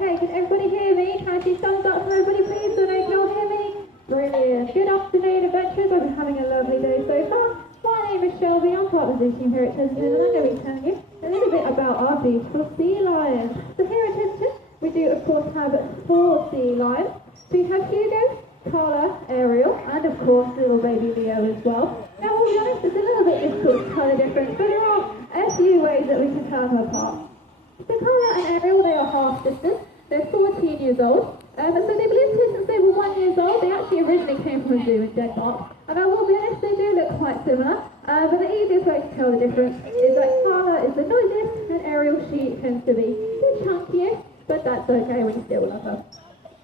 Okay, can everybody hear me? Can I see thumbs up from everybody, please? So they can all hear me? Brilliant. Good afternoon, adventurers. I've been having a lovely day so far. My name is Shelby. I'm part of the zoo team here at Chessington, and I'm going to be telling you a little bit about our beautiful sea lions. So here at Chessington, we do, of course, have 4 sea lions. So we have Hugo, Carla, Ariel, and of course little baby Leo as well. Now, we'll be honest, it's a little bit difficult to tell the difference, but there are a few ways that we can tell them apart. So Carla and Ariel, they are half sisters. They're 14 years old. So they've lived here since they were 1 year old. They actually originally came from a zoo in Denmark. And I will be honest, they do look quite similar. But the easiest way to tell the difference is that Carla is the noisiest and Ariel, she tends to be the chunkiest, but that's okay when you still love her.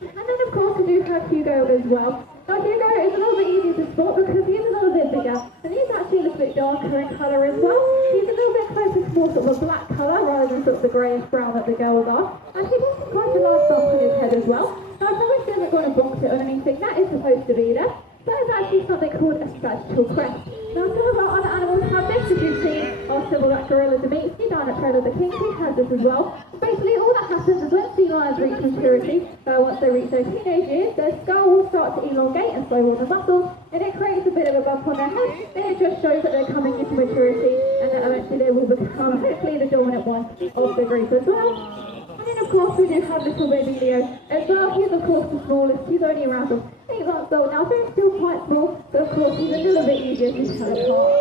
And then of course we do have Hugo as well. Now Hugo is a little bit easier to spot because he's a little bit bigger and he's actually a little bit darker in colour as well. He's a little bit closer to more sort of a black colour rather than sort of the greyish brown that the girls are. And he's also quite a large bump on his head as well. Now I promise he hasn't got a bonk it or anything, that is supposed to be there. That is actually something called a sagittal crest. Now some of our other animals have this, as you've seen our silverback gorilla Dimitri down at Trail of the King, he has this as well. Basically all that happens is when sea lions reach maturity, once they reach their teenage years, their skull will start to elongate and so will the muscles, and it creates a bit of a bump on their head, and it just shows that they're coming into maturity, and that eventually they will become hopefully the dominant one of the group as well. And then of course we do have little baby Leo as well. He's of course the smallest, he's only around 8 months old now, so he's still quite small, but of course he's a little bit easier to tell apart.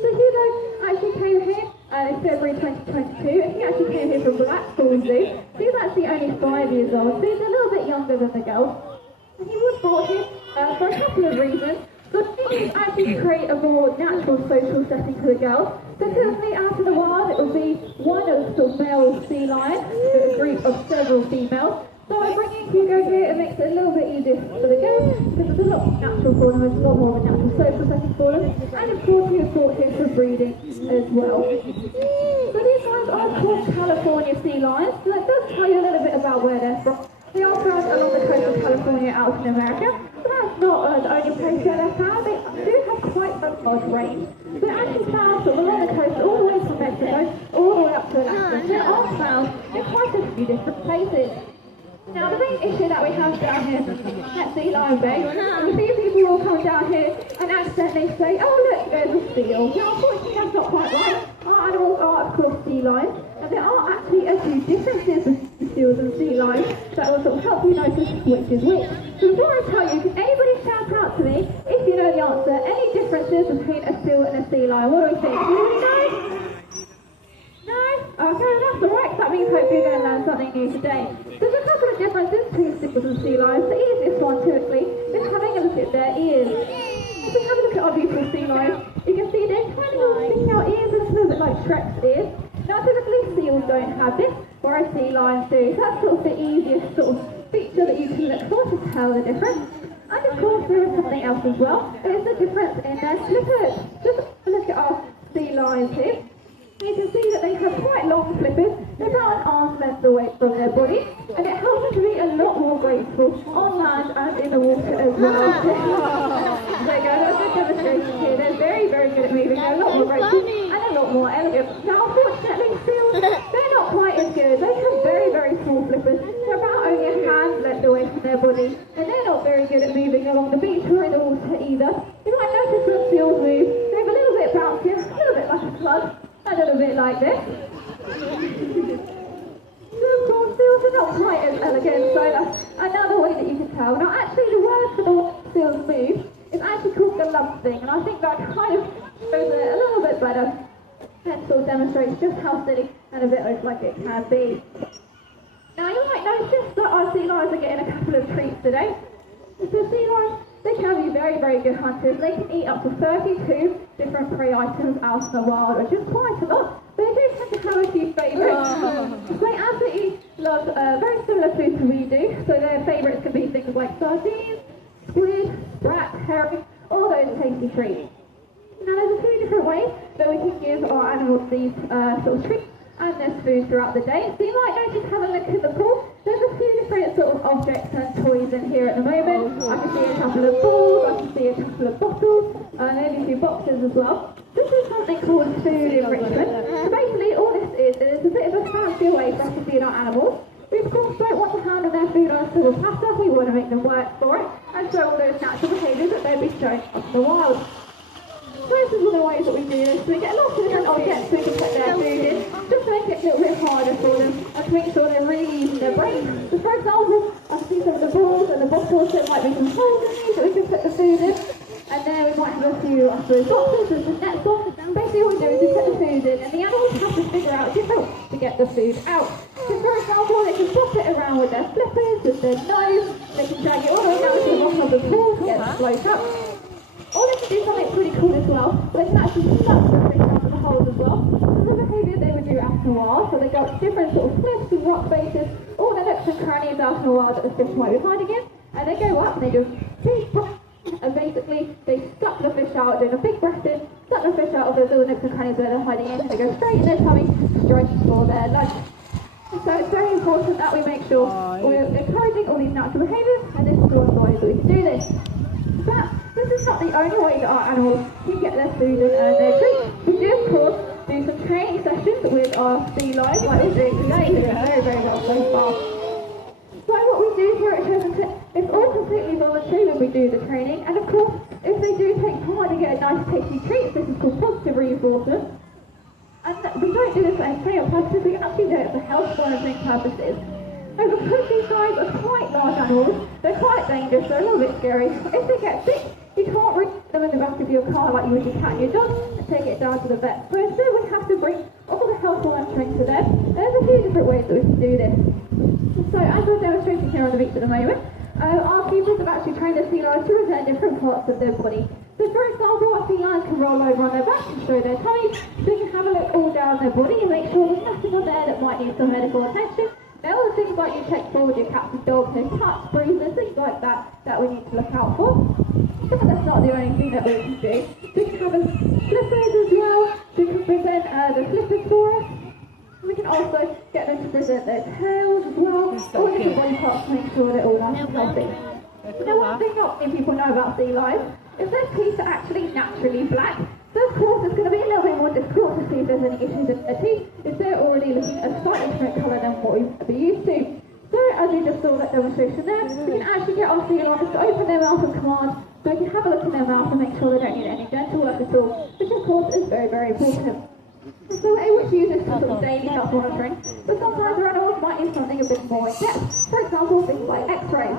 So Hugo actually came here in February 2022, and he actually came here from Blackpool Zoo. So he's actually only 5 years old, so he's a little bit younger than the girls. And he was brought here for a couple of reasons. But he actually create a more natural social setting for the girls. So typically out in the wild it would be one of sort of male sea lions with a group of several females. So by bringing Hugo here, it makes it a little bit easier for the girls because it's a lot more natural for them, it's a lot more of a natural social setting for them. And of course he was brought here for breeding as well. So these guys are called California sea lions, so that does tell you a little bit about where they're from. They are found along the coast of California out in America. But that's not the only place where they're found. They do have quite a large range. They're actually found sort of along the coast all the way from Mexico all the way up to Alaska. They are found in quite a few different places. Now the main issue that we have down here at Sea Lion Bay, a few people will come down here and accidentally say, oh look, there's a seal. Now unfortunately that's not quite right. Our animals are of course sea lions, and there are actually a few differences between seals and sea lions that will sort of help you notice which is which. So before I tell you, can anybody shout out to me if you know the answer, any differences between a seal and a sea lion? What do we think? Anybody know? No? Okay, that's alright, that means hopefully you're going to learn something new today. There's a couple of differences between seals and sea lions. The easiest one typically is having a look at their ears. If we have a look at our beautiful sea lions, you can see they're tiny little sticking out ears, and it's a little bit like Shrek's ears. Now typically seals don't have this, whereas sea lions do. So that's sort of the easiest sort of feature that you can look for to tell the difference. And of course there is something else as well. It's the difference in their flippers. Just look at our sea lions here. You can see that they have quite long flippers. They're about an arm's length away from their body, and it helps them to be a lot more graceful on land and in the water as well. There you go, that's a demonstration here. They're very, very good at moving. They're a lot more graceful and a lot more elegant. Now, unfortunately, seals, they're not quite as good. They have very, very small flippers. They're about only a hand's length away from their body, and they're not very good at moving along the beach or in the water either. You might notice when seals move, they're a little bit bouncy, a little bit like a club. A little bit like this. So of course seals are not quite as elegant, so that's another way that you can tell. Now actually the word for the way seals move is actually called the lump thing, and I think that kind of shows it a little bit better and sort of demonstrates just how silly and a bit like it can be. Now you might notice that our sea lions are getting a couple of treats today. So sea lions, they can be very, very good hunters. They can eat up to 32 different prey items out in the wild, which is quite a lot. But they do tend to have a few favourites. They absolutely love very similar food to we do. So their favourites can be things like sardines, squid, sprat, herring, all those tasty treats. Now there's a few different ways that we can give our animals these sort of treats and their food throughout the day. So you might notice, have a look at the pool. There's a few different sort of objects and toys in here at the moment. I can see a couple of balls, I can see a couple of bottles, and maybe a few boxes as well. This is something called food enrichment. So basically all this is a bit of a fancy way for us to feed our animals. We of course don't little pattern, we want to make them work for it and show all those natural behaviours that they'd be showing up in the wild. So this is one of the ways that we do this. We get lots of different objects we can put their food in, just to make it a little bit harder for them and to make sure they're really using their brain. So for example, I can see some of the balls and the bottles, there might be some holes in these that we can put the food in. And then we might have a few, I suppose, boxes with some nets on. Basically what we do is we put the food in and the animals have to figure out different ways to get the food out. So for example, they can flop it around with their flippers, with their nose, they can drag it all the way down to the bottom of the pool to get it to float up. Or they can do something pretty cool as well, they can actually suck the fish out of the holes as well. This is a behaviour they would do after a while, so they go up different sort of cliffs and rock faces, all the nooks and crannies after a while that the fish might be hiding in, and they go up and they just and basically they suck the fish out, doing a big breath in, suck the fish out of those little nooks and crannies where they're hiding in, and they go straight in their tummy, straight for their lunch. So it's very important that we make sure we're encouraging all these natural behaviours, and this is one of the ways that we can do this. But this is not the only way that our animals can get their food and earn their treats. We do, of course, do some training sessions with our sea lions, like we're doing today, which is very, very well so far. So what we do here at Chessington, it's all completely voluntary when we do the training, and of course, if they do take part and get a nice tasty treat, this is called positive reinforcement. And we don't do this for entertainment purposes, we actually do it for health monitoring purposes. Now, because these guys are quite large animals, they're quite dangerous, they're a little bit scary. If they get sick, you can't bring them in the back of your car like you would your cat and your dog and take it down to the vet. So instead we have to bring all the health monitoring to them. There's a few different ways that we can do this. So as we're demonstrating here on the beach at the moment, our keepers have actually trained the sea lions to return different parts of their body. So for example, our sea lions can roll over on their back and show their tummies, so you can have a look all down their body and make sure there's nothing on there that might need some medical attention. Now all the things like you check for with your cats and dogs, no cuts, bruises, things like that we need to look out for. But that's not the only thing that we can do. We can have a flippers as well, we can present the flippers for us. We can also get them to present their tails as well, all different body parts to make sure they're all nice and healthy. Now one thing not many people know about sea lions is their teeth are actually naturally black. So of course it's going to be a little bit more difficult to see if there's any issues in their teeth if they're already looking a slightly different colour than what we've been used to. So as you just saw that demonstration there, we can actually get our sea lions to open their mouth on command so we can have a look in their mouth and make sure they don't need any dental work at all, which of course is very, very important. So we're able to use this for sort of daily health monitoring, but sometimes our animals might need something a bit more in depth. For example, things like x-rays.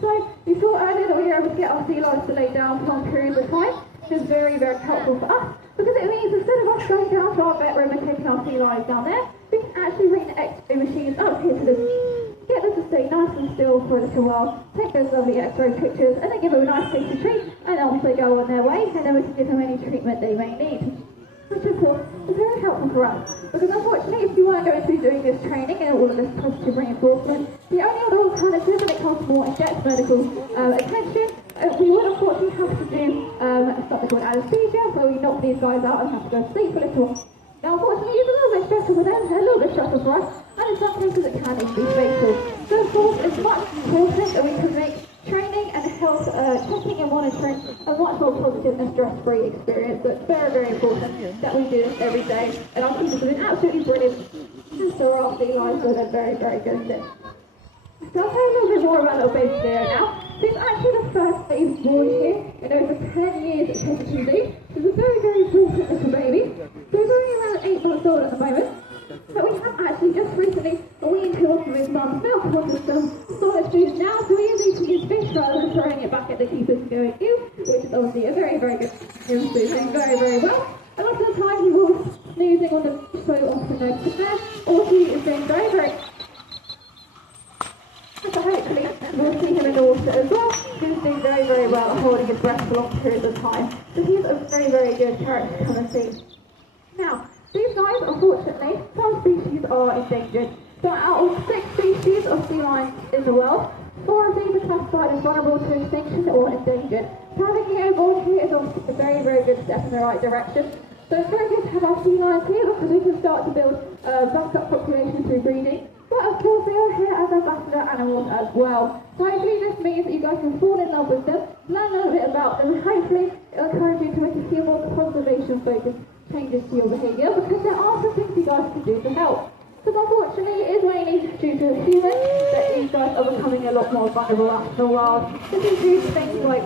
So you saw earlier that we were able to get our sea lions to lay down for long periods of time, which is very, very helpful for us, because it means instead of us going down to our vet room and taking our sea lions down there, we can actually bring the x-ray machines up here to the beach, get them to stay nice and still for a little while, take those lovely x-ray pictures, and then give them a nice tasty treat, and off they go on their way, and then we can give them any treatment they may need. Which of course is very helpful for us, because unfortunately if you weren't going to be doing this training and all of this positive reinforcement, the only other alternative when it comes to more in-depth medical attention, we would unfortunately have to do something called anesthesia, so we knock these guys out and have to go to sleep for a little while. Now unfortunately it's a little bit stressful for them, a little bit stressful for us, and in some cases it can even be fatal. So of course it's much important that we can make training and health checking and monitoring a much more positive and stress-free experience. So it's very, very important that we do this every day, and our keepers have been absolutely brilliant, and so are our sea lions, so they're very, very good at this. So I'll tell you a little bit more about little baby Theo now. This is actually the first baby born here in over 10 years at Chessington Zoo. It's a very, very important little baby. So he's only around 8 months old at the moment. But we have actually just recently weaned him off of his mum's milk onto some solid food now, so he is eating his fish rather than throwing it back at the keepers and going ew, which is obviously a very, very good thing. He's doing very, very well. A lot of the time he will be snoozing on the so often noticed there, or he is doing very, very. So hopefully we'll see him in the water as well. He's doing very, very well at holding his breath for long periods of time. So he's a very, very good character to come and see. Now, these guys, unfortunately, some species are endangered. So out of 6 species of sea lions in the world, 4 of these are classified as vulnerable to extinction or endangered. So having you on here is obviously a very, very good step in the right direction. So it's very good to have our sea lions here because we can start to build backup population through breeding. But of course they are here as ambassador animals as well. So hopefully this means that you guys can fall in love with them, learn a little bit about them, and hopefully it'll encourage you to make a few more conservation focused changes to your behaviour, because there are some things you guys can do to help. So unfortunately it is mainly due to humans that these guys are becoming a lot more vulnerable after a while. This is due to things like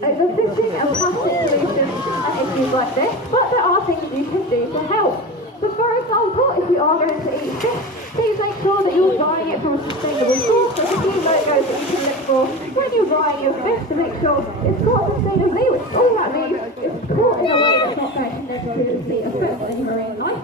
overfishing and plastic pollution and issues like this, but there are things you can do to help. So for example, if you are going to eat fish, please make sure that you're buying it from a sustainable source. There's a few logos that you can look for when you're buying your fish to make sure it's caught sustainably, which all that means is caught in a way that's not going to negatively affect any marine life.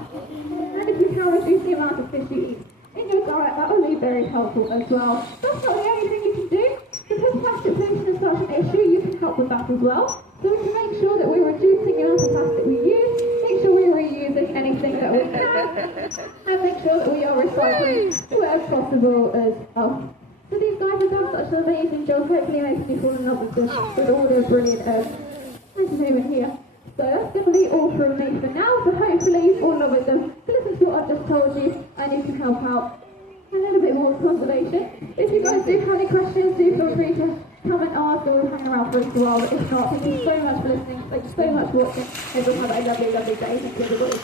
And if you can reduce the amount of fish you eat in your diet, that will be very helpful as well. That's not the only thing you can do. Because plastic pollution is such an issue, you can help with that as well. So we can make sure that we're reducing the amount of plastic we use, make sure we're reusing anything that we can, and make sure that we are recycling where possible as well. So these guys have done such an amazing job, hopefully making you fall in love with them, with all their brilliant entertainment here. So that's definitely all from me for now, so hopefully you fall in love with them, listen to what I've just told you, and you can help out a little bit more conservation. If you guys do have any questions, do feel free to come and ask, or hang around for a little while. But if not, thank you so much for listening. Thank you so much for watching. Everyone have a lovely, lovely day. Thank you, everybody.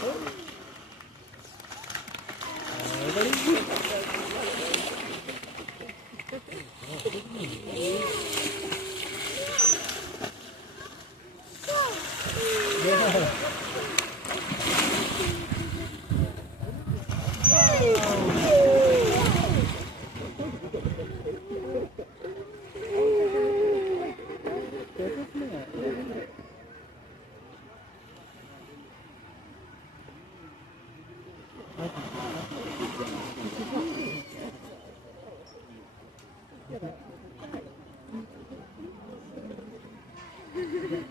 Okay.